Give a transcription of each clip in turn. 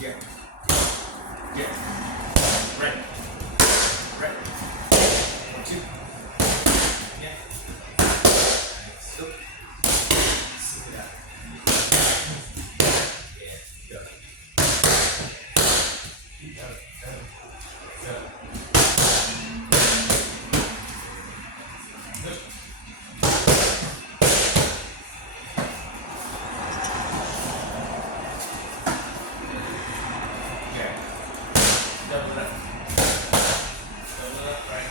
Yeah. Yeah. Right. Right. 1, 2. Yeah. Nice. Go. Slip it out. Yeah. Go. Go. Go. Go. Okay. Double it up. Double it up, right?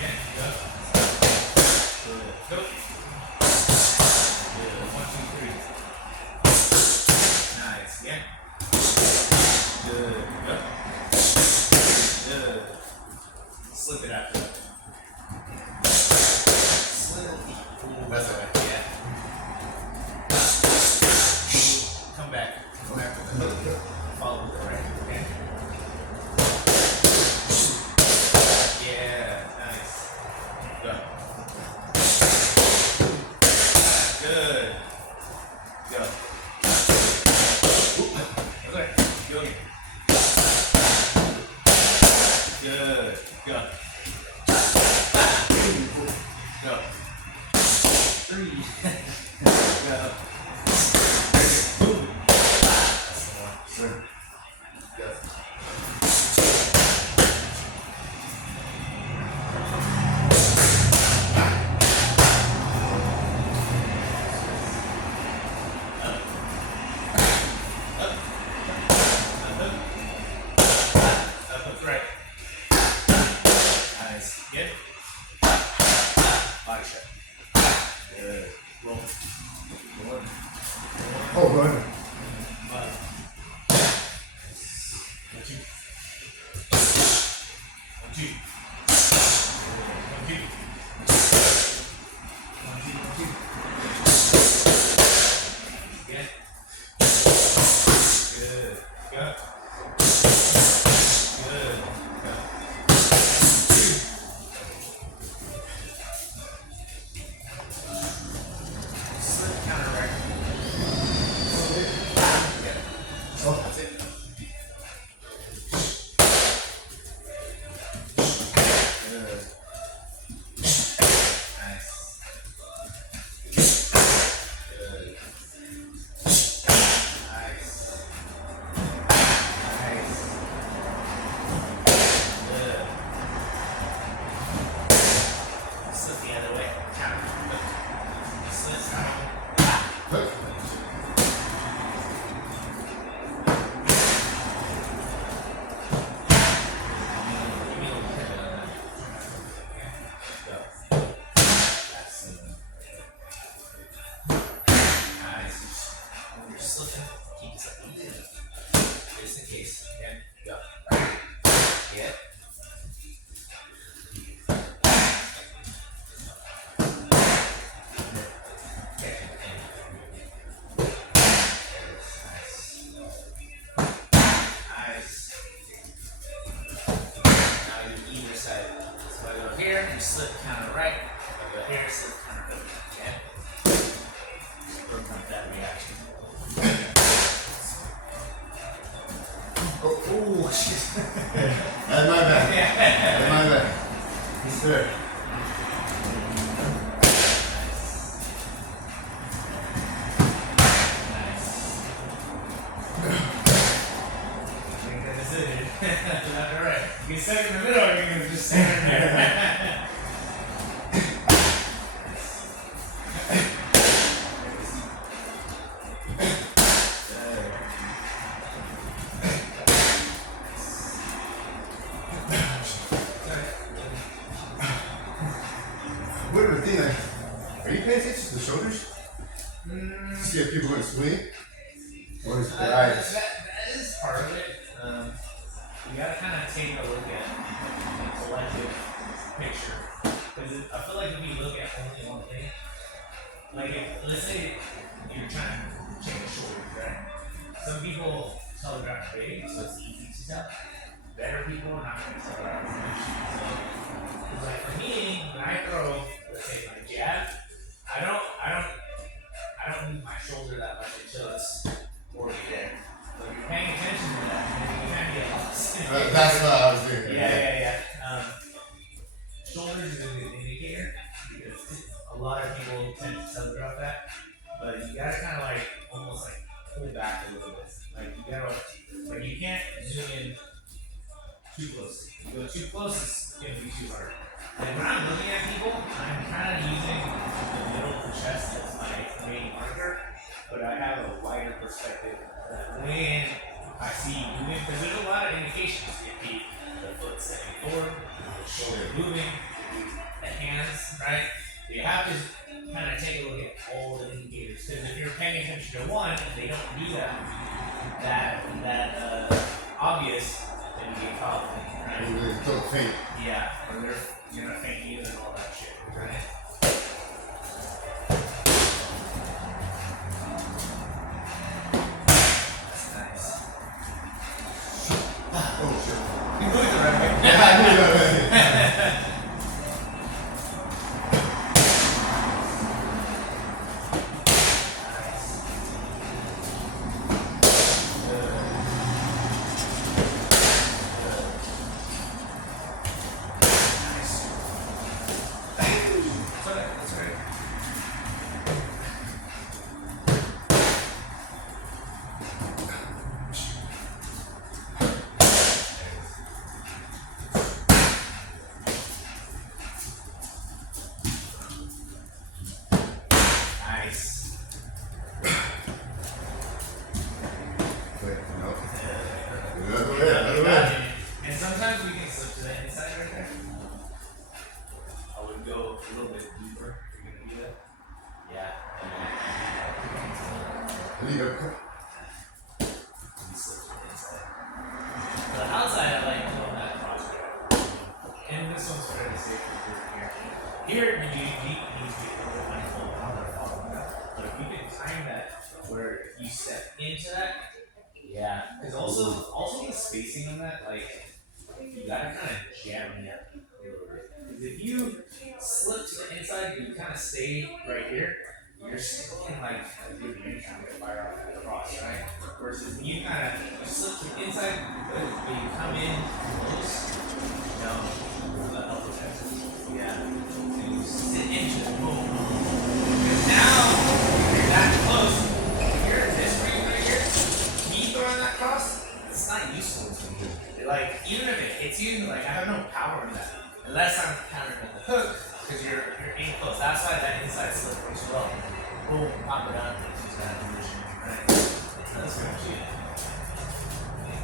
Yeah, go. Good. Go. Good. 1, 2, 3. Nice. Yeah. Good. Go. Good. Slip it out. Slip. Ooh, that's okay. Yeah. Come back. Come back with the hook. Follow with the right. Okay. Yeah. Nice. Go. Good. Go. Okay. Go again. Good. Go. Go. 3. Go. Boom. That's the one. Sir. Go. Up. Up. Up. Up. Right. Nice. Good. Body shot. Good. Roll. Roll. Oh, run. 5. 1, 2. 1, 2. 1, 2. 1, 2. 1, 2. Good. Good. Go. Good. Go. Slip counter right. Yeah. Oh, That's it. Good. Nice. Good. Nice. Nice. Good. Slip the other way. Counter. Slip counter. hook. Give me a little pivot on that. Go. That's it. Nice. When you're slipping, keep this up. Just in case. Yeah. Go. Yeah. Okay. Nice. Now you either side. So I go here, you slip counter right. I go here, slip counter hook. Yeah. Work on that reaction. Oh, shit. That's my bad. That's my bad. He's there. Nice. Make that decision. Left or right. You get stuck in the middle, or you're gonna just stand there. What are the thing like? Are you paying attention to the shoulders? To see if people are gonna swing? Or is it their eyes? That is part of it. You gotta kind of take a look at the collective picture. Because I feel like if you look at only one thing, like if, let's say you're trying to change shoulders, right? Some people telegraph big, so it's easy to tell. Better people are not going to telegraph as much. So, it's like for me, when I throw, let's say my jab, I don't move my shoulder that much until it's already there. So if you're pull back a little bit. Like you gotta, like you can't zoom in too close. If you go too close, it's gonna be too hard. Like when I'm looking at people, I'm kind of using the middle of the chest as my main marker, but I have a wider perspective. When I see you moving, because there's a lot of indications. It could be the foot stepping forward, the shoulder moving, the hands, right? So you have to kind of take a look at all the indicators. Because if you're paying attention to one and they don't do that obvious, then you get caught with it, right? It's so faint. Yeah, or they're gonna faint you and all that shit, right? That's nice. Oh shit. You moved the right way. Yeah, I knew that. Wait, no. Another way, another way. And sometimes we can slip to the inside right there. I would go a little bit deeper if you're gonna do that. Yeah. I need a You slip to the inside. For the outside, I like doing that crosshair. And this one's fairly safe here. Here, you need to be a little bit mindful of how they're following that. But if you can time that where you step into that, yeah. Because also the spacing on that, like, you gotta kind of jam it up a little bit. Because if you slip to the inside, you kind of stay right here. You're still in like a good range time to fire off that cross, right? Versus when you kind of slip to the inside, but you come in close, you know, the elbow test. Yeah. And you sit into it, boom. Because now, if you're that close, if you're in this range right here, me throwing that cross, it's not useful to me. Like, even if it hits you, like, I have no power in that. Unless I'm countering with the hook, because you're in close. That's why that inside slip works well. Boom, pop it up, use that position, right? That's good shit.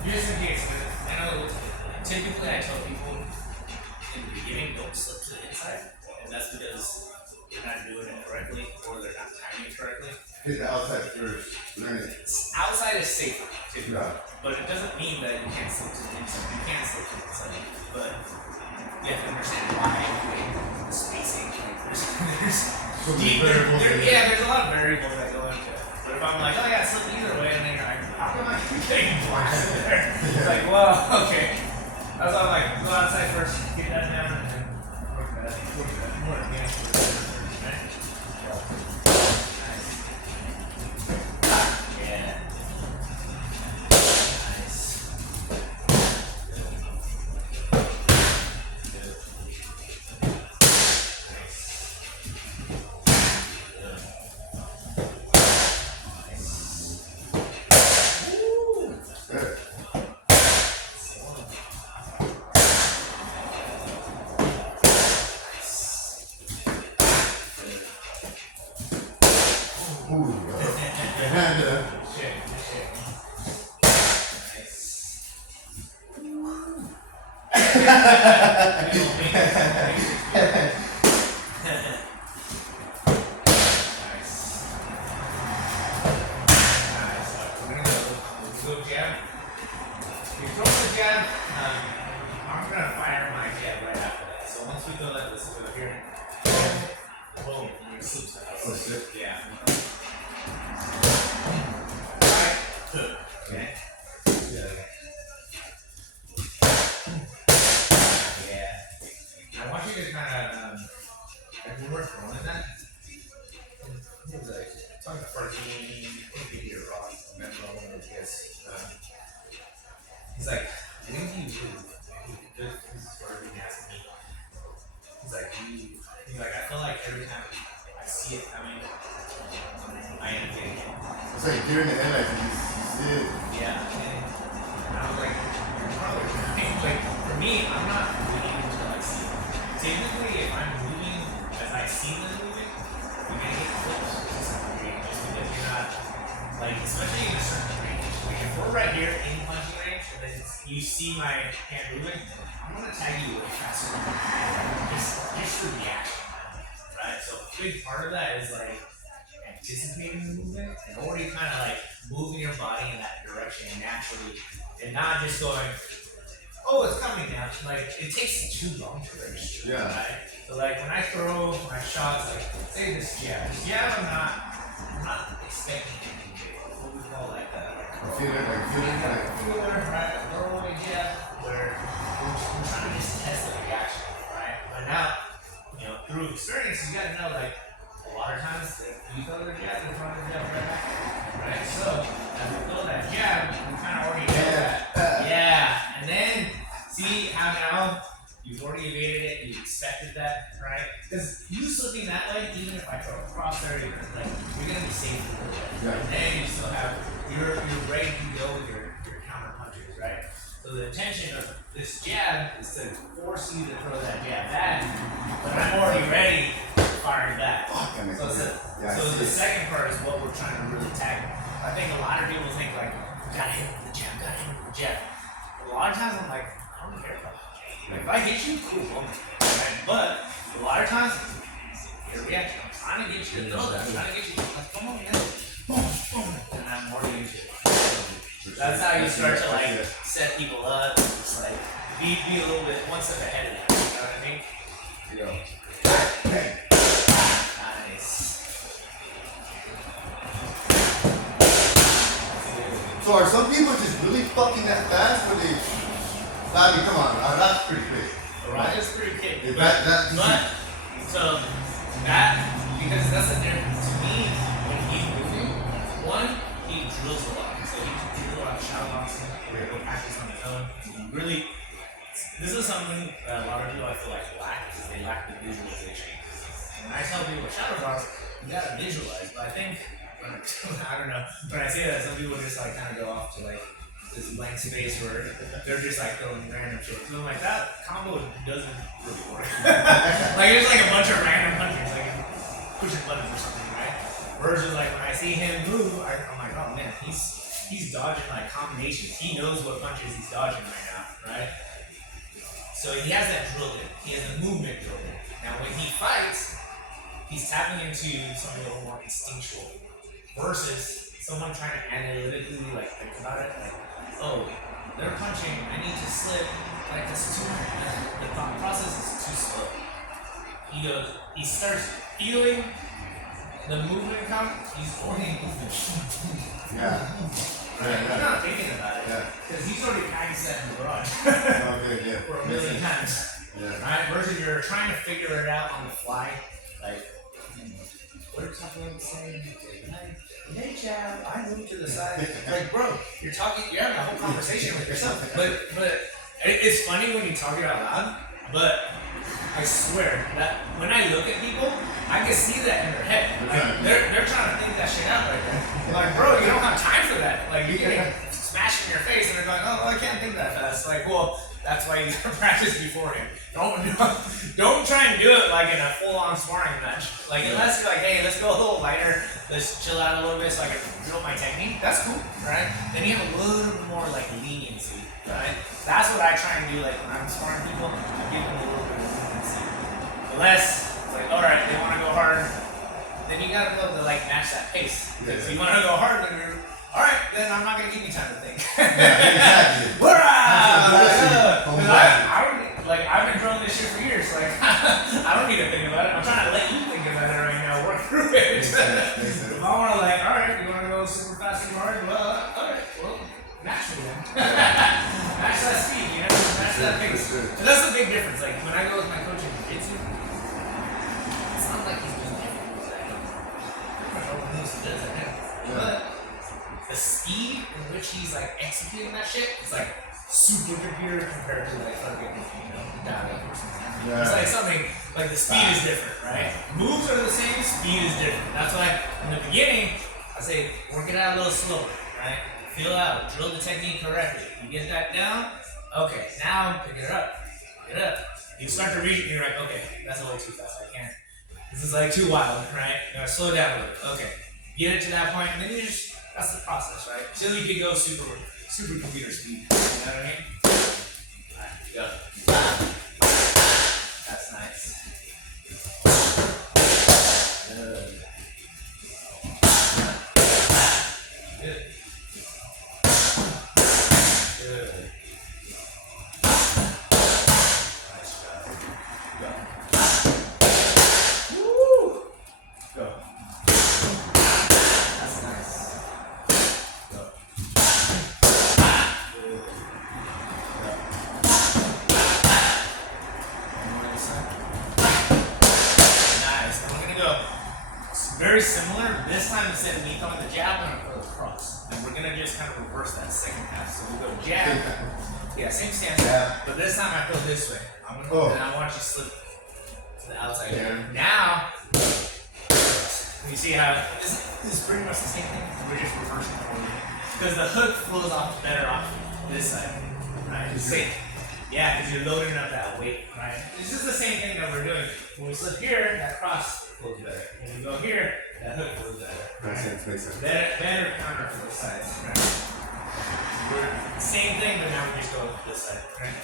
Here's the case, I know typically I tell people in the beginning don't slip to the inside, and that's because they're not doing it correctly or they're not timing it correctly. hit the outside first. Learn it. Outside is safer, typically. Yeah. But it doesn't mean that you can't slip to the inside. You can slip to the inside, but you have to understand why, the spacing. There's So many variables in there. yeah, there's a lot of variables that go into it. But if I'm like, oh yeah, slip either way, and then you're like, how come I keep taking twice in there? It's like, well, okay. That's why I'm like, go outside first, get that down, and then work that. More advanced with that, right? Nice. Yeah. Nice. Good. Ooh, and Shit. Go jab. You throw the jab, I'm gonna fire my jab right after that. So once we go like this, go here. Boom. And you slip to Oh, us. shit. Yeah. Right. Hook. Okay. Yeah. I want you to kind of, if we were throwing that, what was I talking about first? Maybe you're wrong. Remember one of those guys. He's like, when do you move? This is where he asked me. He's like, I feel like every time I see it coming, I'm it. Yeah, and I was like, you're probably right. Like, for me, I'm not moving until I see it. Typically, if I'm moving as I see them moving, you're gonna get close to something just because you're not, like, especially in a certain range. Like, if we're right here in punching range, and then you see my hand moving, I'm gonna tag you way faster. Just for reaction, right? So a big part of that is like anticipating the movement and already kind of like moving your body in that direction naturally, and not just going, oh, it's coming now. Like it takes too long to register. Yeah. Right? So like when I throw my shots, like say this jab, I'm not expecting anything big. What we call like Feeler, right? A throwaway jab where we're trying to just test the reaction, right? But now, you know, through experience, you gotta know like a lot of times if you throw the jab, we throw the jab right back, right? So as we throw that jab, we kind of already know that. Yeah, and then see how now you've already evaded it, you expected that, right? Because you slipping that way, even if I throw a cross there, like you're gonna be safe a little bit. Yeah. And then you still have you're ready to go with your counter punches, right? So the intention of this jab is to force you to throw that jab back, but I'm already ready to fire back. So the second part is what we're trying to really tackle. I think a lot of people think like, gotta hit him with the jab, gotta hit him with the jab. A lot of times I'm like, I don't care about that. Like if I hit you, cool, right? But a lot of times, your reaction, I'm trying to get you to throw that, I'm trying to get you to like, come on, man. Boom, boom, and I'm already into it. That's how you start to like set people up, just like be a little bit one step ahead of them. You know what I mean? Nice. So are some people just really fucking that fast, or they? I mean, come on, that's pretty quick. Right, it's pretty quick. That So that because that's the difference to me when he's moving. One, he drills a lot. So he drills a lot of shadow boxing, where he'll practice on his own. Really, this is something that a lot of people I feel like lack is they lack the visualization. When I tell people shadow box, you gotta visualize. But I think I don't know. When I say that, some people just like kind of go off to like this blank space where they're just like throwing random shit. So I'm like, that combo doesn't really work. Like there's like a bunch of random punches, like pushing buttons or something, right? Versus like when I see him move, I'm like, oh man, he's dodging like combinations. He knows what punches he's dodging right now, right? So he has that drilled in. He has the movement drilled in. Now when he fights, he's tapping into something a little more instinctual versus someone trying to analytically like think about it, like, oh, they're punching, I need to slip, like this too the thought process is too slow. He starts feeling the movement come, he's already moving. Yeah. He's not thinking about it. Yeah. Because he's already practiced that in the garage. Okay, yeah. For a million times. Yeah. Right? Versus you're trying to figure it out on the fly. Like, what are someone saying? Hey, Chad, I moved to the side. Like, bro, you're having a whole conversation with yourself. But it's funny when you talk it out loud, but I swear that when I look at people, I can see that in their head. Like, they're trying to think that shit out right there. Like, bro, you don't have time for that. Like, you're getting smashed in your face, and they're going, oh, I can't think that fast. Like, well, that's why you practice beforehand. Don't try and do it like in a full-on sparring match. Like, unless you're like, hey, let's go a little lighter, let's chill out a little bit so I can drill my technique. That's cool, right? Then you have a little bit more like leniency, right? That's what I try and do. Like when I'm sparring people, I give them a little bit of leniency. Unless it's like, all right, they want to go hard, then you gotta go to like match that pace. Because if you want to go hard, then you're all right. Then I'm not gonna give you time to think. Yeah, exactly. I've been drilling this shit for years. Like I don't need to think about it. I'm trying to let you think about it right now. Work through it. If I want to like, all right, you want to go super fast and hard? Well, all right, well, match me then. Match that speed, you know, match that pace. So that's the big difference. Like when I go with my coach in jiu-jitsu, it's not like he's doing everything exactly. Pretty much all the moves he does at him. But the speed in which he's like executing that shit is like super computer compared to like fucking, you know, data or something. Yeah. It's like something like the speed is different, right? Moves are the same, speed is different. That's why in the beginning I say work it out a little slower, right? feel out, drill the technique correctly. You get that down, okay, now pick it up. Pick it up. You start to reach it, you're like, okay, that's a little too fast, I can't. This is like too wild, right? You gotta slow down a little. Okay. Get it to that point, and then you just, that's the process, right? Till you can go super computer speed. You know what I mean? Alright, go. That's nice. Good. Good. Good. Nice job. Go. Woo! Go. That's nice. Go. Good. Go. One more this side. Nice. Now we're gonna go. It's very similar. This time instead of me throwing the jab, I'm gonna throw the cross. And we're gonna just kind of reverse that second half. So we go jab. Yeah, same stance. Yeah. But this time I go this way. I'm gonna and I want you to slip to the outside. Yeah. Now you see how this is pretty much the same thing. We're just reversing it for you. Because the hook flows off better off this side. Right? Same. Yeah, because you're loading up that weight, right? It's just the same thing that we're doing. When we slip here, that cross flows better. When we go here, that hook flows better. Right? Makes sense. Better counter for the sides, right? We're same thing, but now we just go this side, right?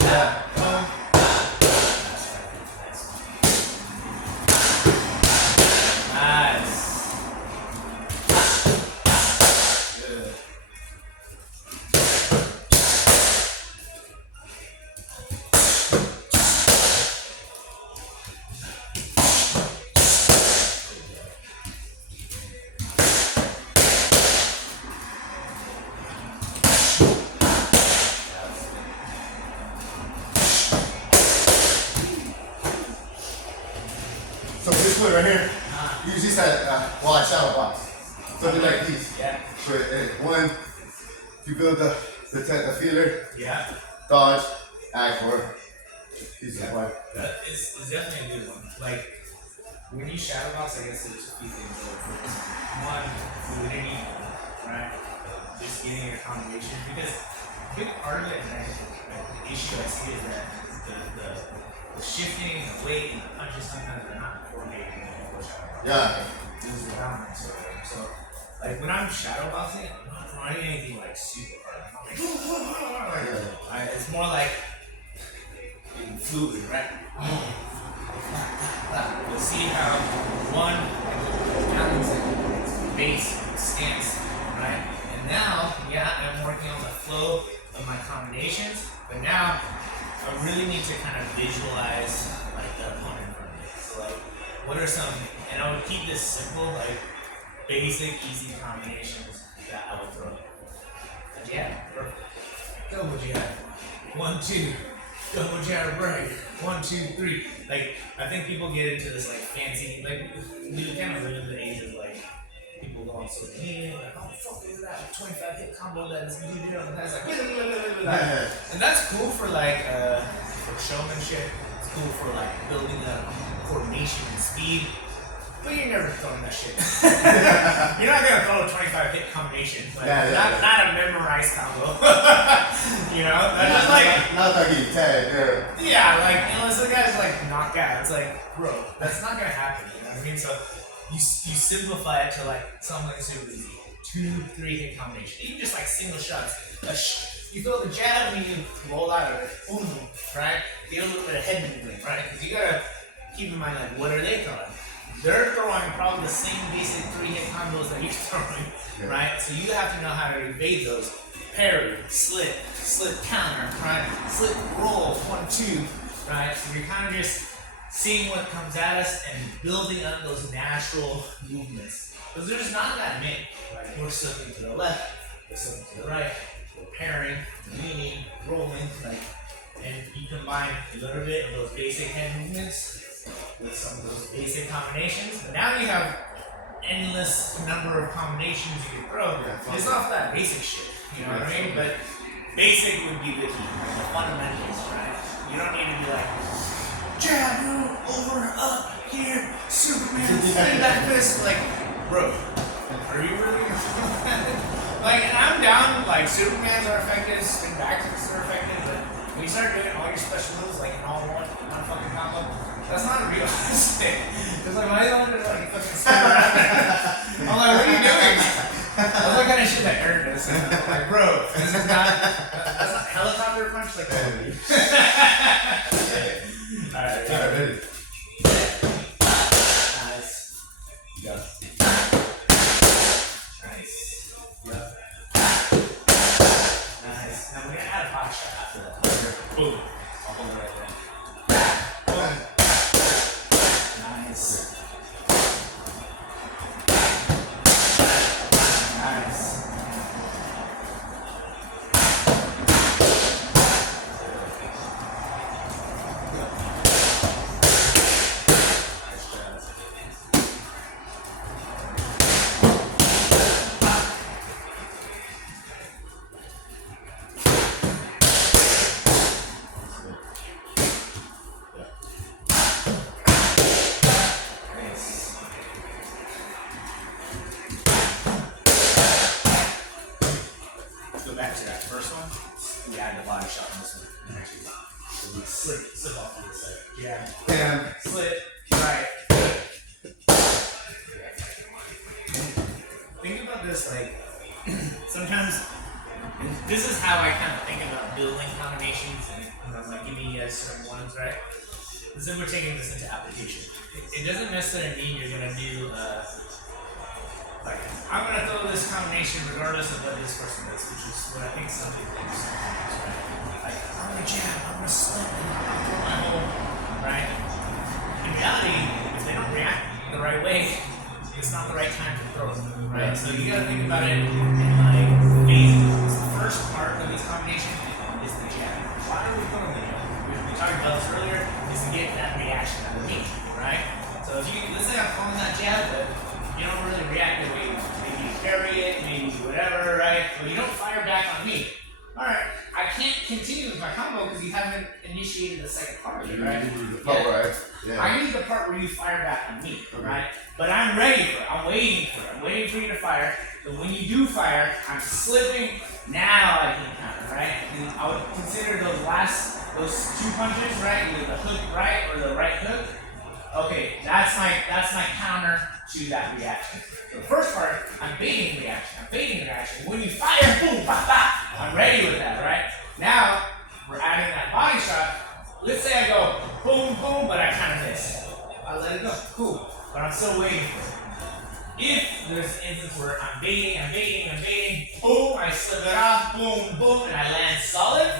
Yeah. Nice. Good. So this one right here, use this at wide shadow box. Something like these. Yeah. So one, you build the feeler, Yeah. dodge, act for. He's the one. That is definitely a good one. Like when you shadow box, I guess there's a few things that are focused on. One, fluidity, right? Just getting your combination because a big part of it, and the issue I see is that the shifting, the weight, and the punches sometimes they're not coordinated before shadow box. Yeah. This is the balance or whatever. So like when I'm shadow boxing, I'm not throwing anything like super hard. I'm not like, it's more like fluid, right? You'll see how one balance base stance, right? And now, yeah, I'm working on the flow of my combinations, but now I really need to kind of visualize like the opponent in front of me. So like, what are some? And I would keep this simple, like basic, easy combinations that I would throw. A jab, perfect. Double jab. 1, 2. Double jab break. 1, 2, 3. Like I think people get into this like fancy, like we kind of live in the age of like people go on social media, like, oh fuck, look at that 25 hit combo that is you know, and that's like and that's cool for like for showmanship. It's cool for like building up coordination and speed. But you're never throwing that shit. You're not gonna throw a 25 hit combination. Like, not a memorized combo. You know? That's just like not like getting tagged, yeah. yeah, like unless the guy's like knocked out, it's like, bro, that's not gonna happen. You know what I mean? So you simplify it to like something super easy. 2, 3 hit combination. Even just like single shots. You throw the jab and you roll out of it. Boom, right? Get a little bit of head movement, right? Because you gotta keep in mind like what are they throwing? They're throwing probably the same basic 3 hit combos that you're throwing, right? So you have to know how to evade those. Parry, slip counter, right? Slip, roll, 1, 2, right? So you're kind of just seeing what comes at us and building up those natural movements. Because there's not that many, right? We're slipping to the left, we're slipping to the right, we're parrying, leaning, rolling, like, and you combine a little bit of those basic head movements with some of those basic combinations. But now you have endless number of combinations you can throw. It's off that basic shit, you know what I mean? But basic would be the key, the fundamentals, right? You don't need to be like, jab, over, up, here, Superman, spin back fist. Like, bro, are you really like, and I'm down, like Supermans are effective, spin back kicks are effective, but when you start doing all your special moves like in all one fucking combo, that's not realistic. Because like my own is like fucking spin around. I'm like, what are you doing? That's what kind of shit that Eric does. I'm like, bro, this is not that's not helicopter punch like that. Alright, Yeah, ready. nice. Yeah. Nice. Yep. Nice. Now we're gonna add a body shot after that. Boom. I'll hold it right there. Boom. Nice. Nice. Nice. Let's go back to that first one. We added a body shot on this one. Slip off to the side. Yeah. And Slip. Right. Think about this like sometimes and this is how I kind of think about building combinations and I'm like giving you guys certain ones, right? Because then we're taking this into application. It doesn't necessarily mean you're gonna do like I'm gonna throw this combination regardless of what this person does, which is what I think some people do sometimes, right? Like I'm gonna jab, I'm gonna slip, and I'm gonna throw my whole right. In reality, if they don't react the right way, it's not the right time to throw them, right? So you gotta think about it in like phases. The first part of this combination is the jab. Why are we throwing the jab? We talked about this earlier, is to get that reaction out of me, right? So if you, let's say I'm throwing that jab, but you don't really react the way maybe you parry it, maybe whatever, right? But you don't fire back on me. Alright, I can't continue with my combo because you haven't initiated the second part of it, right? the part, right? Yeah. I need the part where you fire back on me, right? But I'm ready for it. I'm waiting for it. I'm waiting for you to fire. But when you do fire, I'm slipping. Now I can counter, right? And I would consider those two punches, right? Either the hook right or the right hook. Okay, that's my counter to that reaction. So the first part, I'm baiting reaction. When you fire, boom, ba, ba, I'm ready with that, right? Now we're adding that body shot. Let's say I go boom, boom, but I kind of miss. I let it go, cool. But I'm still waiting for it. If there's an instance where I'm baiting, boom, I slip it off, boom, boom, and I land solid.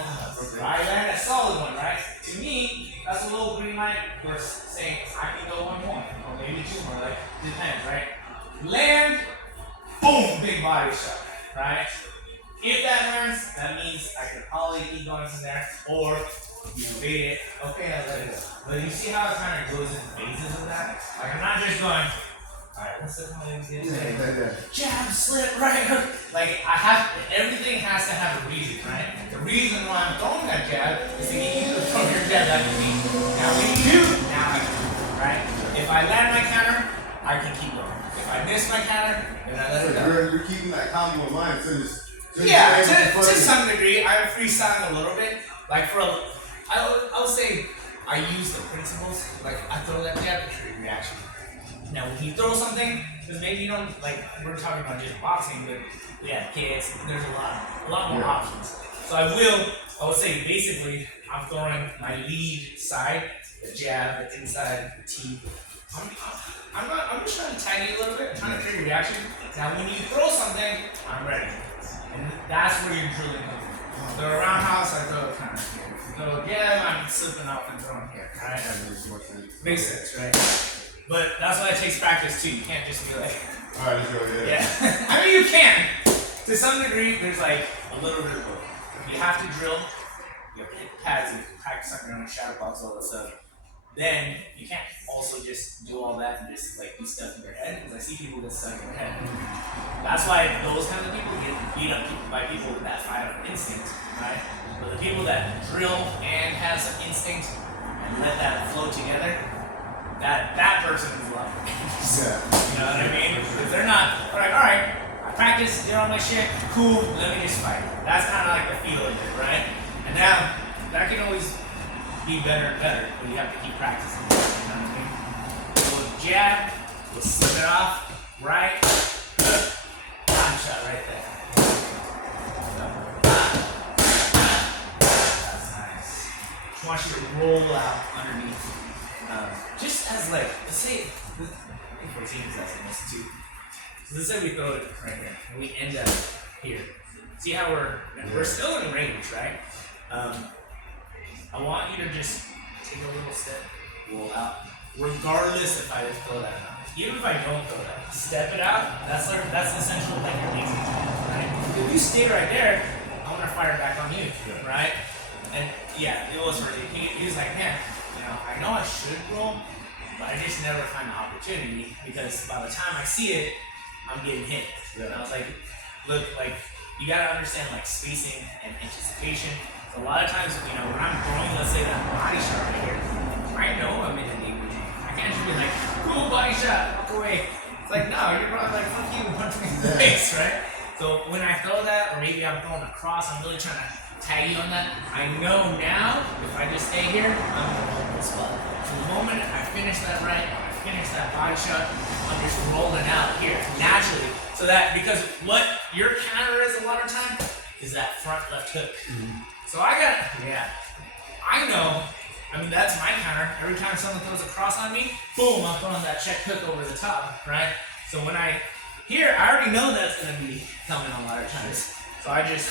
I land a solid one, right? To me, that's a little green light. We're saying I can go one more, or maybe two more, like depends, right? Land, boom, big body shot, right? If that lands, that means I can probably keep going from there, or you bait it, okay, I let it go. But you see how it kind of goes in phases of that? Like I'm not just going, alright, what's the point of this? Jab, slip, right hook. Like everything has to have a reason, right? The reason why I'm throwing that jab is to get you to throw your jab back at me. Now when you do, now I can, right? If I land my counter, I can keep going. If I miss my counter, then I let it go. You're keeping that combo in mind, so Yeah, to some degree, I'm freestyling a little bit. Like I'll say I use the principles. Like I throw that jab to create reaction. Now when you throw something, because maybe you don't like we're talking about just boxing, but we have kicks. There's a lot more options. So I would say basically I'm throwing my lead side, the jab, the inside, the T. I'm just trying to tag you a little bit, trying to create a reaction. Now when you throw something, I'm ready. And that's where you're drilling from. Throw a roundhouse, I throw a counter here. Throw a jab, I'm slipping off and throwing here. Right? Makes sense, right? But that's why it takes practice too. You can't just be like, alright, let's go, yeah. I mean, you can. To some degree, there's like a little bit of both. You have to drill, you have to hit the pads, you have to practice on your own shadow box, all that stuff. Then you can't also just do all that and just like be stuck in your head, because I see people get stuck in their head. That's why those kind of people get beat up by people with that fight of instinct, right? But the people that drill and have some instinct and let that flow together, that person is love. Yeah. You know what I mean? Because they're like, all right, I practice, did all my shit, cool, let me just fight. That's kind of like the feel of it, right? And now, that can always be better and better, but you have to keep practicing. You know what I mean? We'll jab, we'll slip it off, right, body shot right there. That's nice. Just want you to roll out underneath. Just as like, let's say, 14 is this too. So let's say we throw it right here, and we end up here. See how we're still in range, right? I want you to just take a little step, roll out, regardless if I just throw that out. Even if I don't throw that, step it out. That's essentially like your lazy jab, right? If you stay right there, I'm gonna fire back on you, right? And yeah, it was really. He was like, man, I know I should roll, but I just never find the opportunity because by the time I see it, I'm getting hit. Yeah. And I was like, look, like you gotta understand like spacing and anticipation. So a lot of times, when I'm throwing, let's say that body shot right here, I know I'm in a knee routine. I can't just be like, cool body shot, walk away. It's like, no, you're probably like, fuck you, punch me in the face, right? So when I throw that, or maybe I'm throwing across, I'm really trying to tag you on that. I know now, if I just stay here, I'm in a local spot. So the moment I finish that right, I finish that body shot, I'm just rolling out here, naturally. So that, because what your counter is a lot of time, is that front left hook. Mm-hmm. So I know, that's my counter. Every time someone throws a cross on me, boom, I'm throwing that check hook over the top, right? So when I already know that's gonna be coming a lot of times. So I just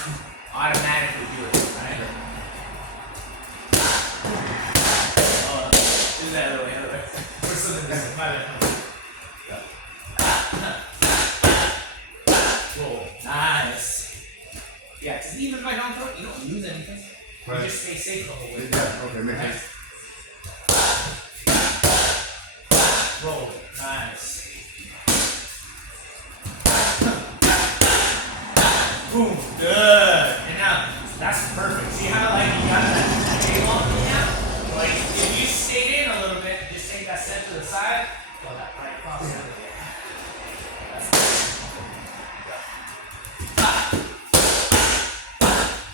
automatically do it, right? Do that other way. Or something different. My bad. Roll. Nice. Yeah, because even if I don't throw it, you don't lose anything. Right. You just stay safe the whole way. Yeah, okay, makes sense. Roll. Nice. Boom. Good. And now, that's perfect. See how you got that table on me now? Like, if you stayed in a little bit, just take that step to the side, throw that right across the other way. That's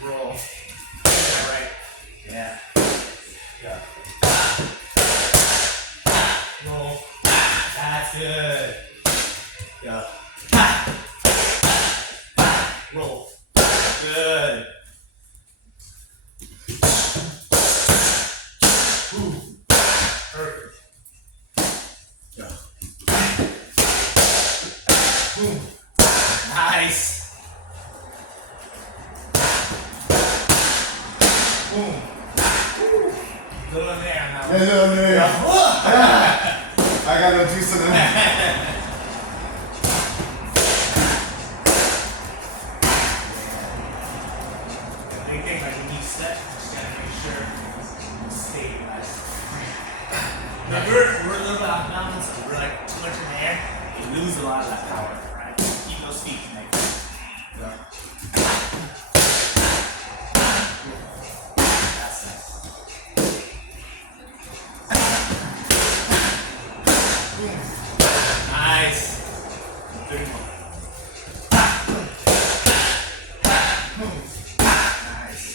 roll. Yeah, right. Yeah. Roll. That's good. Yeah. Roll. Good. Ooh. Perfect. Yeah. Boom. Nice. Boom. Little in there now. Yeah. I gotta do something. Big thing, like when you set, just gotta make sure you stay nice. Now we're a little bit off balance, so we're like too much in the air, you lose a lot of that power, right? Keep those feet connected. Yeah. That's nice. Boom. Nice. Good one. Boom. Nice.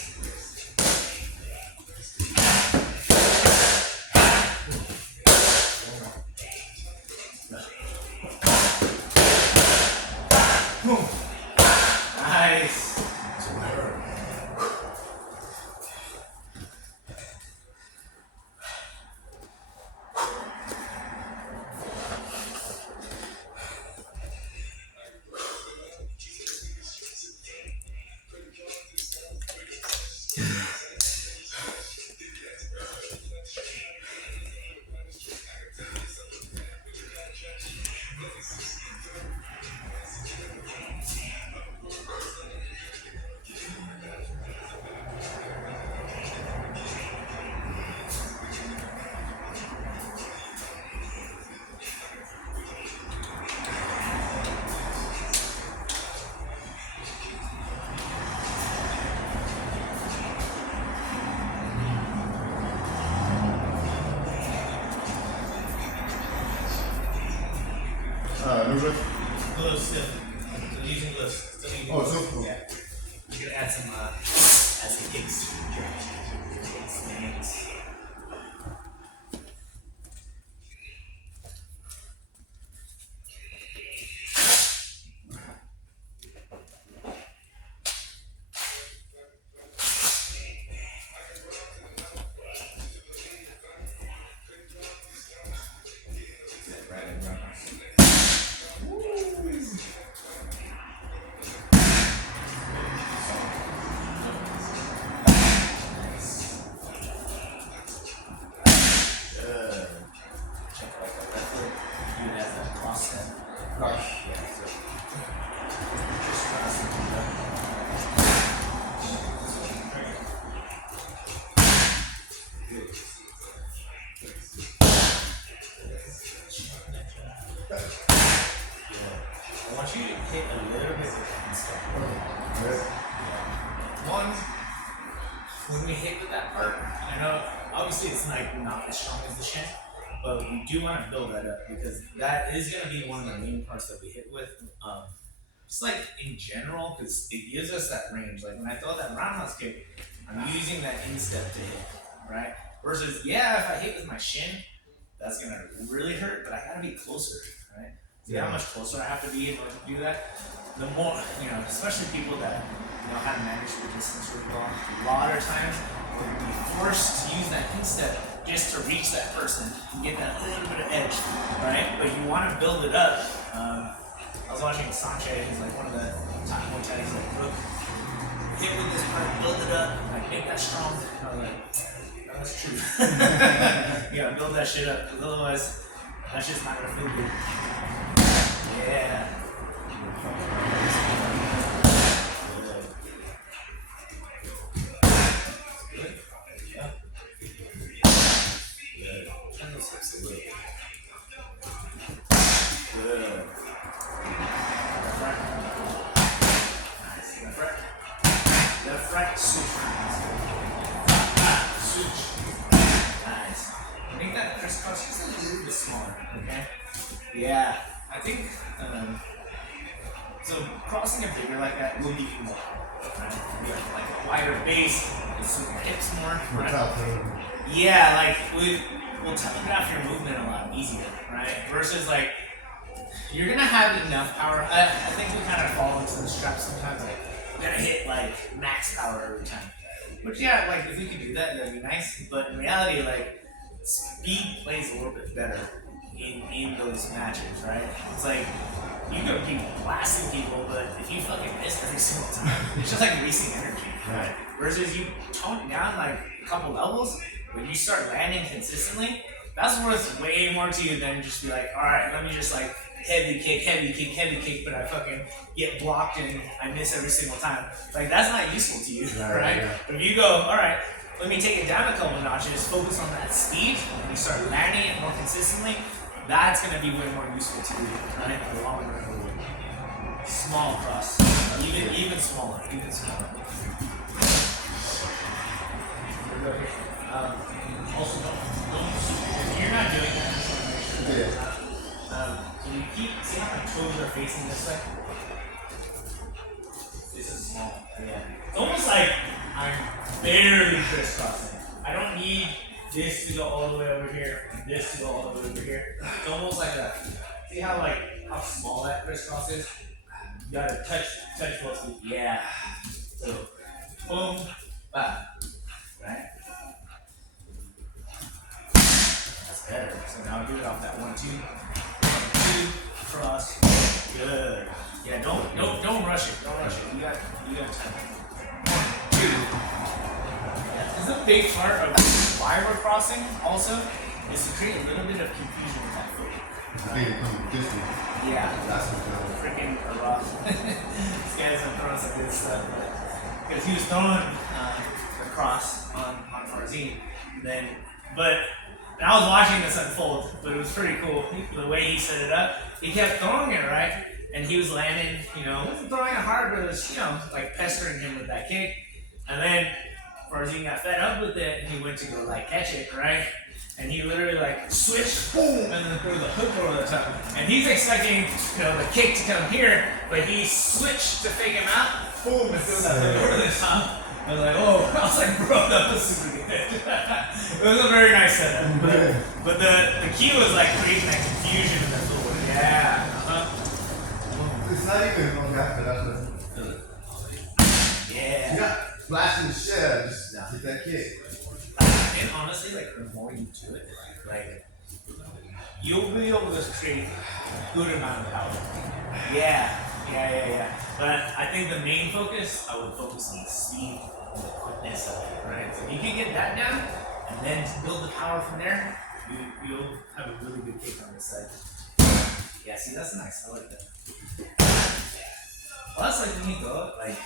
add some kicks. Thanks. I want you to hit a little bit and stuff. One, when we hit with that part, I know obviously it's like not as strong as the shin, but we do want to build that up because that is going to be one of the main parts that we hit with. Just like in general, because it gives us that range. Like when I throw that roundhouse kick, I'm using that instep to hit, right? Versus, yeah, if I hit with my shin, that's gonna really hurt, but I gotta be closer, right? See how much closer I have to be in order to do that? The more, especially people that know how to manage the distance really well, a lot of times we're gonna be forced to use that instep just to reach that person and get that little bit of edge, right? But you wanna build it up. I was watching Sanchez, he's like one of the top Muay Thai, he's like, look, hit with this part, build it up, like make that strong. I was like, oh, that's true. You gotta build that shit up, because otherwise, that shit's not gonna feel good. Yeah. Good. Yeah. Good. Turn those hips a little. Good. Left, right, switch. Switch. Nice. Make that crisscross just a little bit smaller, okay? Yeah, I think, so crossing it bigger like that will give you more, right? You have like a wider base, and some hips more, right? Yeah, like we'll telegraph your movement a lot easier, right? Versus like, you're gonna have enough power. I think we kind of fall into the trap sometimes, like, we're gonna hit like max power every time. But yeah, like if we could do that, that'd be nice. But in reality, like speed plays a little bit better in those matches, right? It's like you could be blasting people, but if you fucking miss every single time, it's just like wasting energy, right? Versus you tone it down like a couple levels, when you start landing consistently, that's worth way more to you than just be like, all right, let me just like heavy kick, but I fucking get blocked and I miss every single time. Like, that's not useful to you, right? Yeah. But if you go, all right, let me take it down a couple notches, focus on that speed, and you start landing it more consistently, that's gonna be way more useful to you, right? The longer run. Small cross, even smaller. Also, if you're not doing that, so you see how my toes are facing this way? This is small. Yeah. It's almost like I'm barely crisscrossing. I don't need this to go all the way over here, and this to go all the way over here. It's almost like that. See how small that crisscross is? You gotta touch both feet. Yeah. So, boom, bam. Right? That's better. So now do it off that 1, 2. 1, 2, cross. Good. Yeah, don't rush it. Don't rush it. You got time. 1, 2. Yeah, this is a big part of why we're crossing also is to create a little bit of confusion with that foot. I think it comes with this one. Yeah. That's what freaking rough. This guy's on cross like this stuff. Because he was throwing the cross on Farzin. But I was watching this unfold, but it was pretty cool. The way he set it up, he kept throwing it, right? And he was landing, wasn't throwing it hard, but it was, like pestering him with that kick. And then Farzin got fed up with it, and he went to go like catch it, right? And he literally like switched, boom, and then threw the hook over the top. And he's expecting, the kick to come here, but he switched to fake him out, boom, and threw that thing over the top. I was like, oh, I was like, bro, that was super good. It was a very nice setup. But the key was like creating that confusion in the floor. Yeah. It's not even on that, but that's what. Yeah. You got flashing the shit. Just get that kick. And honestly, like the more you do it, like you'll be able to create a good amount of power. Yeah. But I think the main focus, I would focus on the speed and the quickness of it, right? So if you can get that down and then build the power from there, you'll have a really good kick on this side. Yeah, see, that's nice. I like that. Plus, like when you go up, like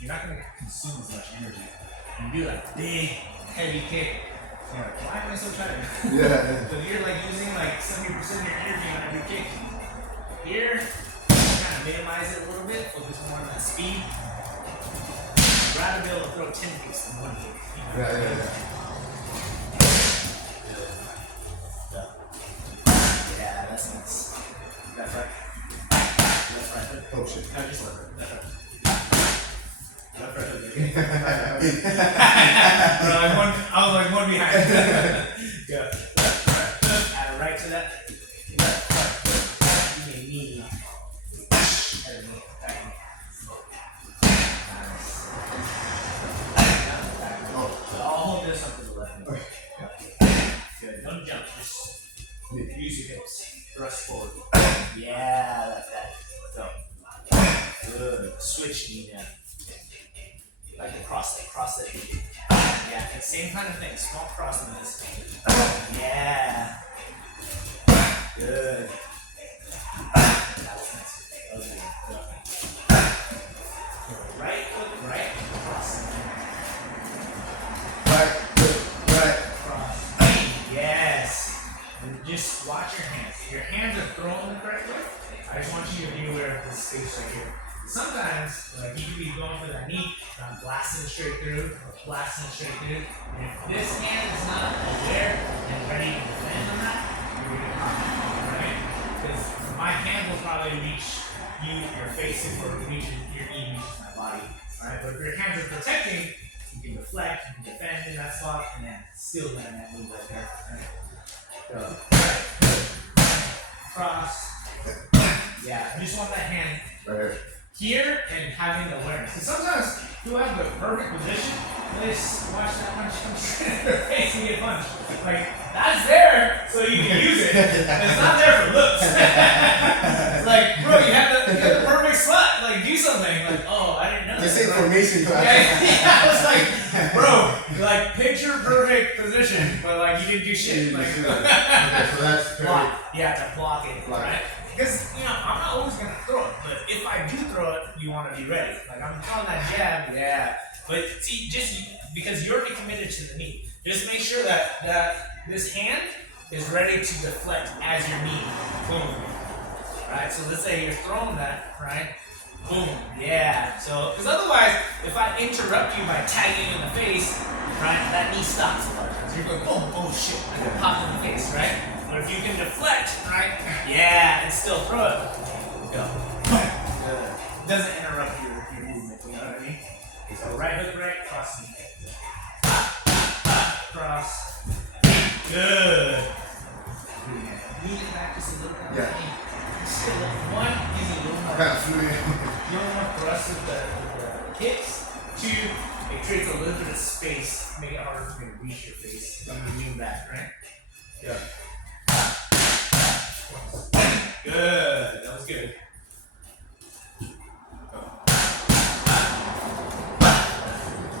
you're not gonna consume as much energy. And you do like big, heavy kick. You're like, why am I so tired? Yeah. So you're like using like 70% of your energy on every kick. Here, kind of minimize it a little bit, focus more on that speed. I'd rather be able to throw 10 kicks than one kick. You know? Yeah, that's nice. Left, right. Left, right. Hook. Oh shit. No, just left, right. Left, right. Left, right. Hook. I was like one behind. Go. Left, right. Hook. Add a right to that. Left, right. Hook. You may knee. Add a knee. Back knee. Nice. So I'll hold this up to the left knee. Good. Don't jump. Just use your hips. Thrust forward. Yeah, like that. Go. Good. Switch knee now. Like the cross that knee. Yeah, and same kind of thing. Small cross on this. Yeah. Good. That was nice. That was good. Go. Right hook, right. Cross. Right. Cross. Yes. And just watch your hands. If your hands are thrown the correct way, I just want you to be aware of this space right here. Sometimes, like you could be going for that knee, blasting straight through, or blasting straight through. And if this hand is not aware and ready to defend on that, you're gonna pop it, right? Because my hand will probably reach you, your face, or reach your knee reaches my body, right? But if your hands are protecting, you can deflect, you can defend in that spot, and then still land that move right there. Right? Go. Cross. Yeah, I just want that hand Right here. here and having awareness. Because sometimes you have the perfect position, and they just watch that punch come straight in their face and get punched. Like, that's there so you can use it. It's not there for looks. It's like, bro, you have the perfect slot. Like, do something. Like, oh, I didn't know This that. ain't formation class. Yeah, I was like, bro, like picture perfect position, but like you didn't do shit. Like, Okay, so that's block. Yeah, to block it, Block. right? Because, you know, I'm not always going to throw it, but if I do throw it, you want to be ready. Like, I'm throwing that jab, yeah. But see, just because you're already committed to the knee, just make sure that this hand is ready to deflect as your knee. Boom. Right? So let's say you're throwing that, right? Boom. Yeah. So, because otherwise, if I interrupt you by tagging you in the face, right, that knee stops a lot of times. You're going, oh shit, I can pop in the face, right? But if you can deflect, right? Yeah, and still throw it. Go. Good. Doesn't interrupt your movement, you know what I mean? So right hook, right, cross knee. Cross. Good. Lean it back just a little bit. Yeah. Still, one, gives you a little more. Kind of flew in. You don't want to thrust with the kicks. Two, it creates a little bit of space, make it harder for you to reach your face. I'm going to lean back, right? Yeah. Good. That was good.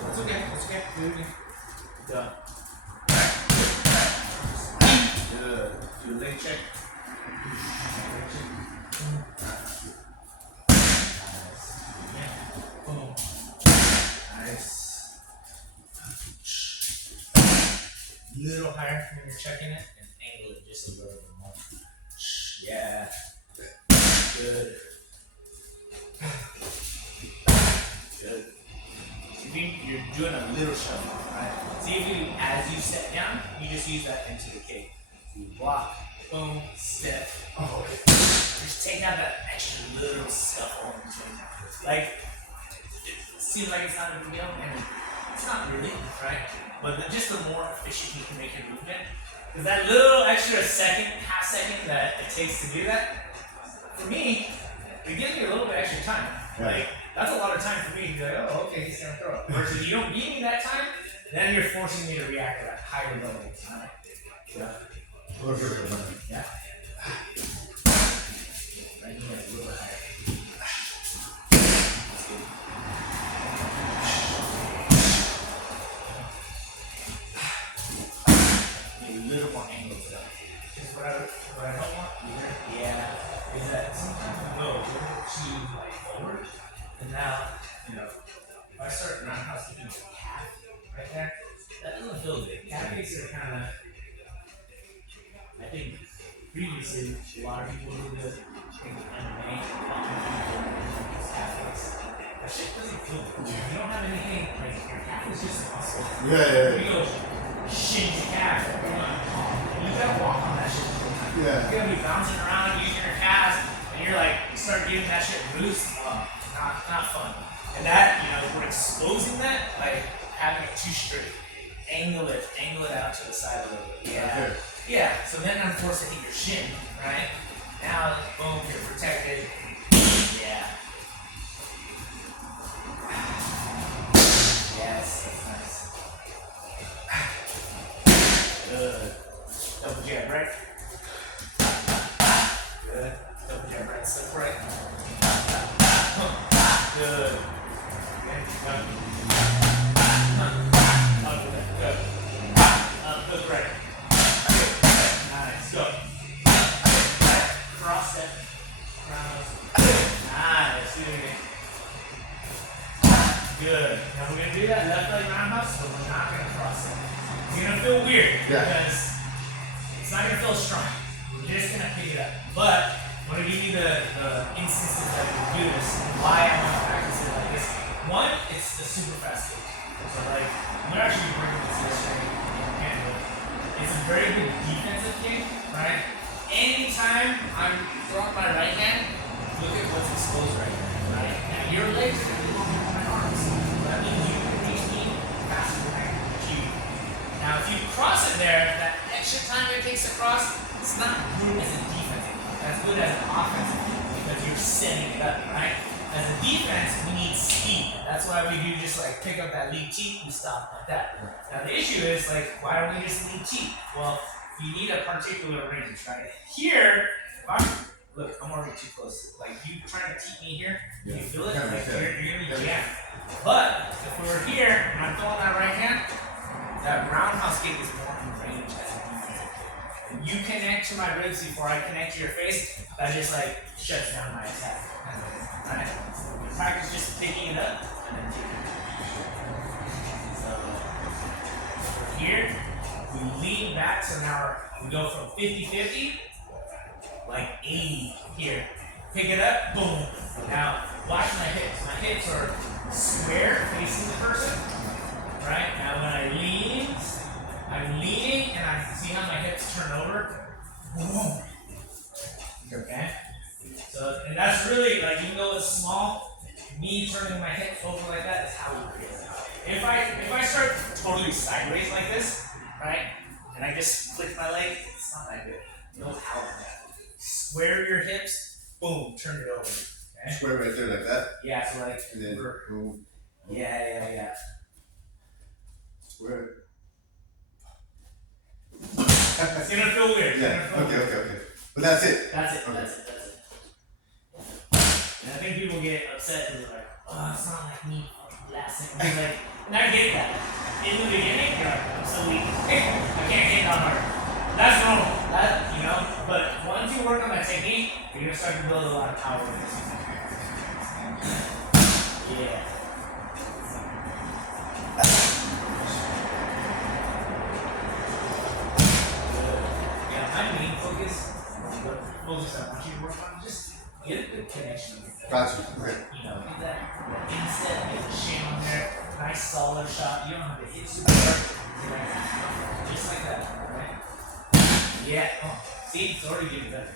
That's okay. That's okay. Good. Done. Good. Do a leg check. Nice. Little higher when you're checking it and angle it just a little bit more. Yeah. Good. Good. See, you're doing a little shuffle, right? See if you, as you step down, you just use that into the kick. So you walk, boom, step. Oh, okay. Just take out that extra little scuffle in between. Like, seems like it's not a big deal, and it's not really, right? But just the more efficient you can make your movement, because that little extra second, half second that it takes to do that, for me, it gives me a little bit extra time. Yeah. Like, that's a lot of time for me to be like, oh, okay, he's gonna throw it. Versus if you don't give me that time, then you're forcing me to react at a higher level. Right? Yeah. Yeah. Right, you get a little bit higher. A little more angle to that. Because what I don't want either, is that sometimes we go a little too like forward, and now, if I start roundhouse kicking the calf right there, that doesn't feel good. Calf kicks are kind of, I think, previously a lot of people do the MMA, calf kicks. That shit doesn't feel good. You don't have anything like your calf is just a muscle. Yeah. You go shin to calf. You gotta walk on that shit. Yeah. You're gonna be bouncing around using your calves, and you're like, start giving that shit boost. Not fun. And that, we're exposing that by having it too straight. Angle it out to the side a little bit. Yeah. Okay. Yeah. So then I'm forced to hit your shin, right? Now, boom, you're protected. Yeah. Yes, that's nice. Good. Double jab, right? Good. Double jab, right? Slip right. Good. Up with it. Good. Up, good, right. Good. Nice. Go. Right. Cross step. Nice. Do it again. Good. Now we're gonna do that left leg roundhouse, but we're not gonna cross it. It's gonna feel weird because it's not gonna feel strong. We're just gonna pick it up. But I'm gonna give you the instances that we do this, why I want to practice it like this. One, it's the super fast kick. So like, I'm gonna actually bring this yesterday in Canada. It's a very good defensive kick, right? Anytime I'm throwing my right hand, look at what's exposed right there, right? Now your legs are gonna be longer than my arms. So that means you can reach me faster than I can reach you. Now if you cross it there, that extra time it takes to cross, it's not good as a defensive kick. That's good as an offensive kick because you're setting it up, right? As a defense, we need speed. That's why we do just like pick up that lead teep and stop like that. Now the issue is like, why don't we just lead teep? Well, you need a particular range, right? Here, if I'm already too close. Like you trying to teep me here, you feel it? Like you're gonna be jammed. But if we were here and I'm throwing that right hand, that roundhouse kick is more in range as a defensive kick. You connect to my ribs before I connect to your face, that just like shuts down my attack. Right? Practice just picking it up and then taking it. So here, we lean back, so now we go from 50-50, like 80 here. Pick it up, boom. Now watch my hips. My hips are square facing the person. Right? Now when I lean, I'm leaning and I see how my hips turn over. Boom. Okay? So, and that's really, like, even though it's small, me turning my hips over like that is how we feel. If I start totally sideways like this, right, and I just flick my leg, it's not that good. No power in that. Square your hips, boom, turn it over. Okay? Square right there like that. Yeah, so like, And then boom. Yeah. Square. It's gonna feel weird. Yeah. Okay. But that's it. That's it. Okay. That's it. And I think people get upset because they're like, oh, it's not like me blasting. I'm like, and I get that. In the beginning, you're like, I'm so weak. I can't hit that hard. That's normal. But once you work on that technique, you're gonna start to build a lot of power with this. Yeah. My main focus on I want you to work on, just get a good connection. Gotcha. Okay. Get that instep, get the shin on there, nice solid shot. You don't have to hit super hard. Just like that, right? Yeah. Oh, see, it's already getting better.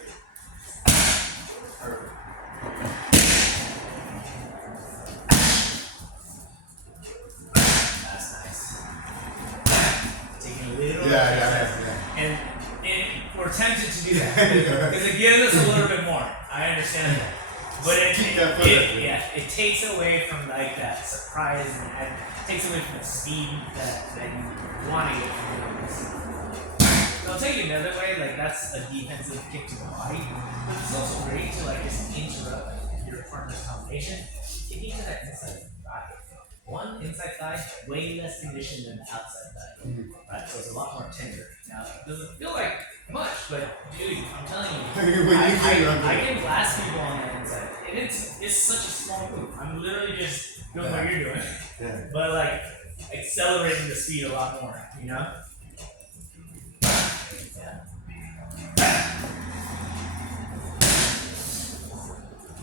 Perfect. Yeah. And we're tempted to do that because it gives us a little bit more. I understand that, but it takes away from like that surprise and it takes away from the speed that you want to get from this. I'll tell you another way. Like that's a defensive kick to the body, but it's also great to like just interrupt your partner's combination. Kicking to that inside thigh. One inside thigh, way less conditioned than the outside thigh. Right? So it's a lot more tender. Now, it doesn't feel like much, but dude, I'm telling you, I can blast people on that inside. And it's such a small move. I'm literally just doing what you're doing. Yeah. But like accelerating the speed a lot more, you know? Yeah.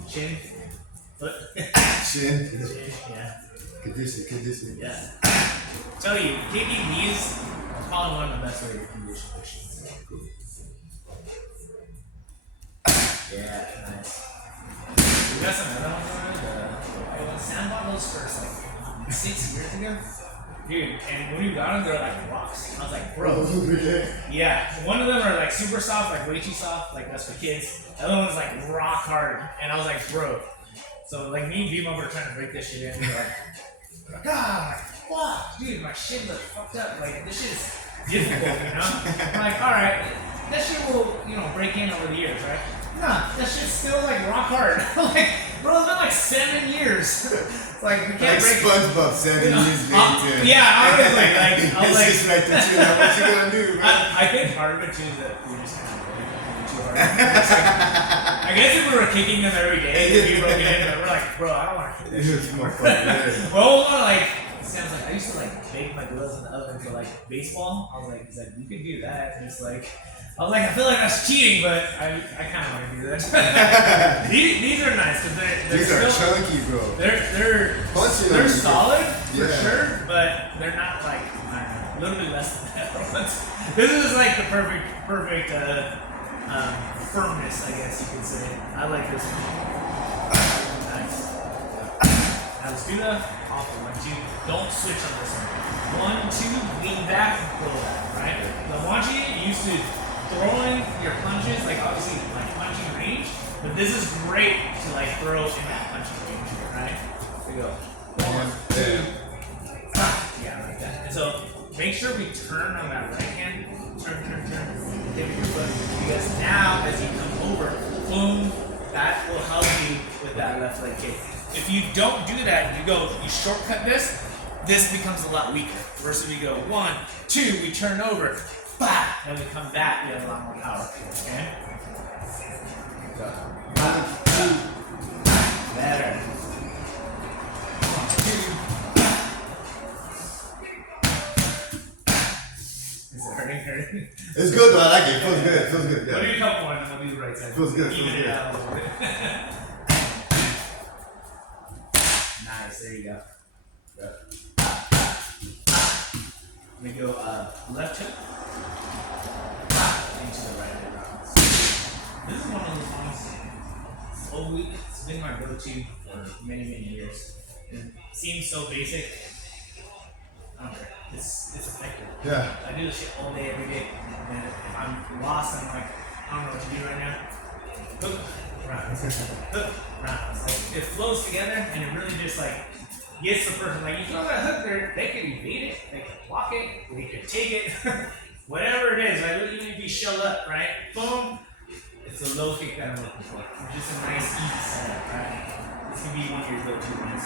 Chin. Foot. Chin. Yeah. Condition. Yeah. Tell you, kicking these are probably one of the best ways to condition patients. Yeah, nice. We got some other ones on it. Sam bought those first like 6 years ago. Dude, and when we got them, they're like rocks. I was like, bro. Yeah, one of them are like super soft, like way too soft, like that's for kids. The other one's like rock hard. And I was like, bro. So like me and B-Mo were trying to break this shit in. We were like, God, fuck, dude, my shit looks fucked up. Like this shit is difficult, you know? I'm like, alright, that shit will, break in over the years, right? Nah, that shit's still like rock hard. Like, bro, it's been like 7 years. It's like we can't break SpongeBob 7 years later. Yeah, I was like, It's just like the two. What you gonna do, bro? I think part of it too is that we just kind of too hard. I guess if we were kicking them every day, we'd be broken in, but we're like, bro, I don't want to kick this shit. Well, like, it sounds like I used to like bake my gloves in the oven for like baseball. I was like, he's like, you can do that. And it's like, I was like, I feel like that's cheating, but I kind of want to do that. these are nice because they're These still, are chunky, bro. They're solid for Yeah. sure, but they're not like I don't know, a little bit less than that. This is like the perfect firmness, I guess you could say. I like this one. Nice. Now let's do the off 1, 2. Don't switch on this one. 1, 2, lean back, pull that, right? The want you used to throwing your punches, like obviously like punching range, but this is great to like throw in that punching range, right? Here we go. 1, 2, yeah, like that. And so make sure we turn on that right hand. Turn. Hit with your foot. Because now as you come over, boom, that will help you with that left leg kick. If you don't do that, you shortcut this becomes a lot weaker. Versus we go 1, 2, we turn over, bah, then we come back, we have a lot more power. Okay? Go. 1, 2, better. 1, 2. Is it hurting? It's good though, I like it. It feels good. We'll do Yeah. a couple more and then we'll do the right side. Feels good. Even it out a little bit. Nice, there you go. We go left hook into the right hook. This is one of those ones. It's been my go-to for many years. It seems so basic. I don't care. It's effective. Yeah. I do this shit all day, every day. And if I'm lost, I'm like, I don't know what to do right now. Hook, round. Hook, round. It's like, it flows together and it really just like gets the person. Like, you throw that hook there, they can evade it, they can block it, they can take it. Whatever it is, right? Even if you shell up, right? Boom. It's a low kick that I'm looking for. It's just a nice, easy setup, right? This can be one of your go-to ones.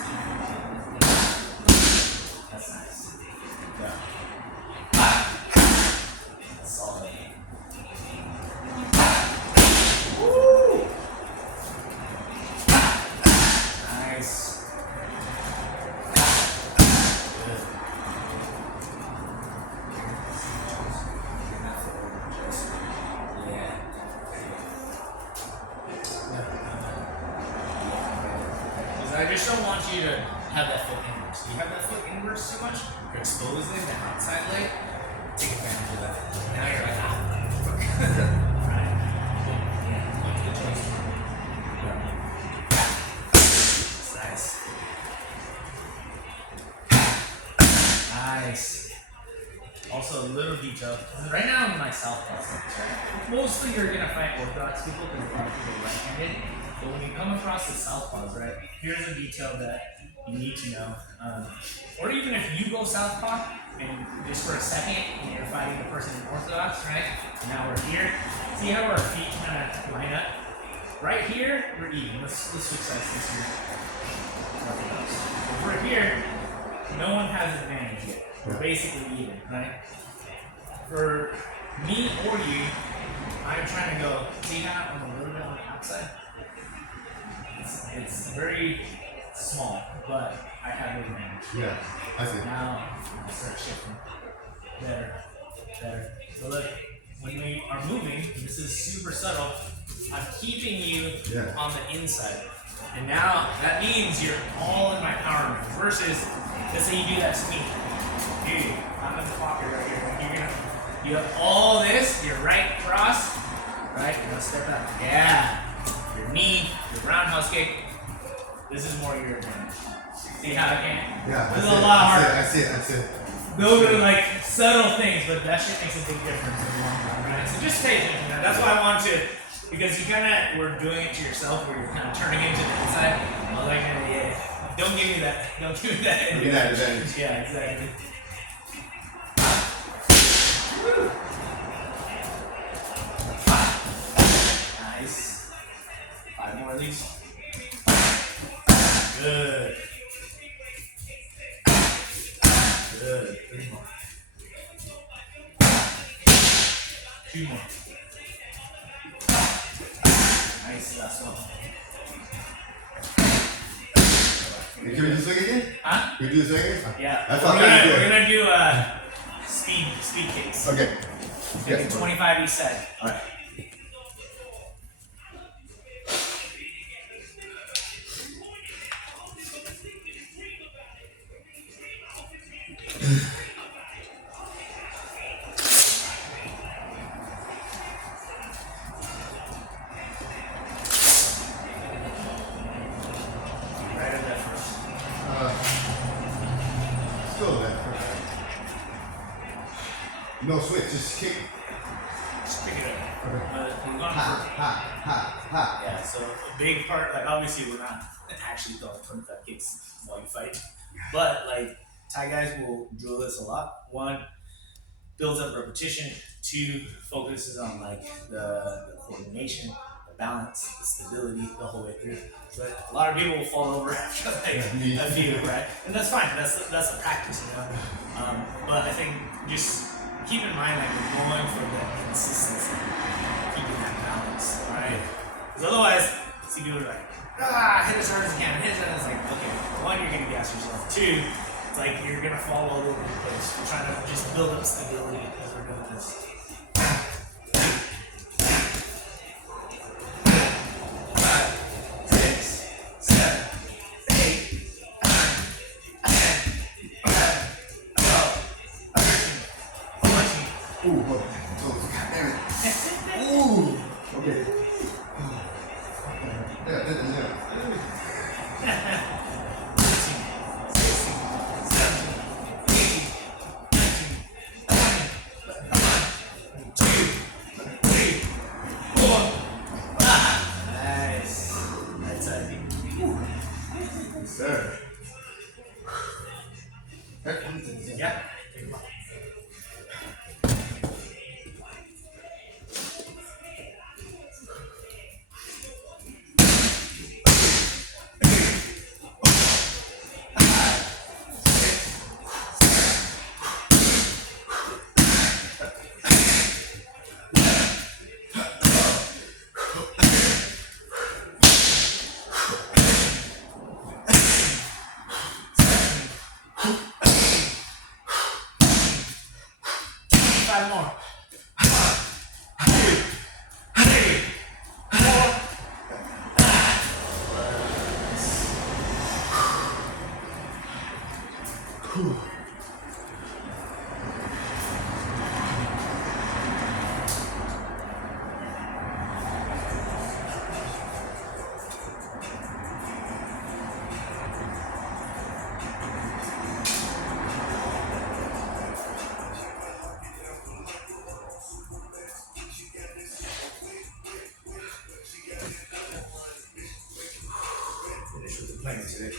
That's nice. Yeah. Solid. Woo! Nice. Good. Yeah. Because I just don't want you to have that foot inwards. You have that foot inwards too much, you're exposing the outside leg. Take advantage of that. Now you're like, fuck. Right? Yeah, look at the choice. Nice. Also, a little detail. Right now, I'm in my southpaw stance, right? Mostly, you're gonna find orthodox people because a lot of people are right-handed. But when you come across the southpaws, right? Here's a detail that you need to know. Or even if you go southpaw and just for a second and you're fighting the person in orthodox, right? And now we're here. See how our feet kind of line up? Right here, we're even. Let's switch sides this year. Orthodox. If we're here, no one has advantage yet. We're basically even, right? For me or you, I'm trying to go, see how I'm a little bit on the outside? It's very small, but I have the advantage. Yeah, I see. Now, I start shifting. Better. So look, when we are moving, this is super subtle, I'm keeping you on the inside. And now, that means you're all in my power move. Versus, let's say you do that to me. Dude, I'm in the pocket right here. You have all this, your right cross, right? Now step out. Yeah. Your knee, your roundhouse kick. This is more your advantage. See how I can? Yeah. This is a lot harder. I see it. Those are like subtle things, but that shit makes a big difference in the long run, right? So just pay attention. That's why I want to, because you kind of were doing it to yourself, where you're kind of turning into the inside. I was like, yeah, don't give me that. Don't give me that. Give me that advantage. Yeah, exactly. Nice. 5 more of these. Good. 3 more. 2 more. Nice, last one. Can we do this thing again? Huh? Can we do this thing again? Yeah. I We're thought gonna do speed kicks. Okay. Maybe 25 each side. Alright. Right or left first? Still that. No switch, just kick. Just pick it up. We're going Ha. Yeah, so a big part, like obviously we're not actually throwing 25 kicks while you fight, but like Thai guys will drill this a lot. 1, builds up repetition. 2, focuses on like the coordination, the balance, the stability the whole way through. So a lot of people will fall over after like a few, right? And that's fine. That's the practice, you know. But I think just keep in mind like we're going for the consistency, keeping that balance, all right? Because otherwise, see people are like, hit as hard as you can, hit as hard as like, okay, 1, you're gonna gas yourself. 2, it's like you're gonna fall all over the place. We're trying to just build up stability as we're doing this. 5, 6, 7, 8, 9, 10, 11, 12, 13, 14. Ooh, hold on. Oh, God damn it. Ooh. Okay. Yeah. 5 more. 2, 3, 4. sick.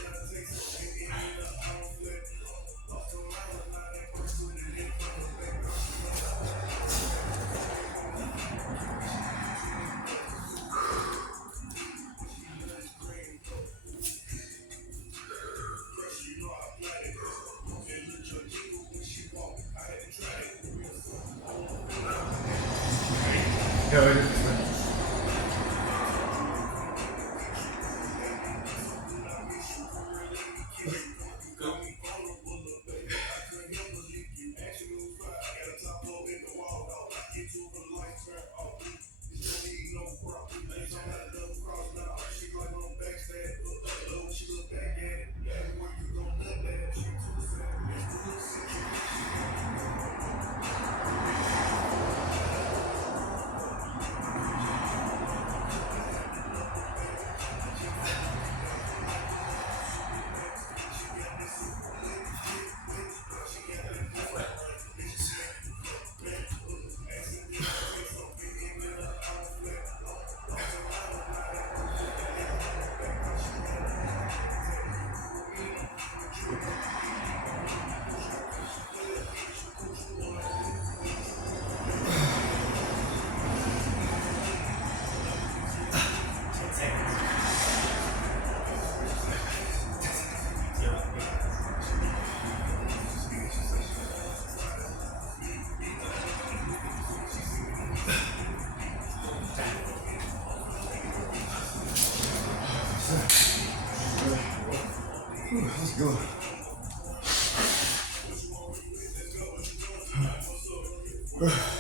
Yeah, it is. Let's go.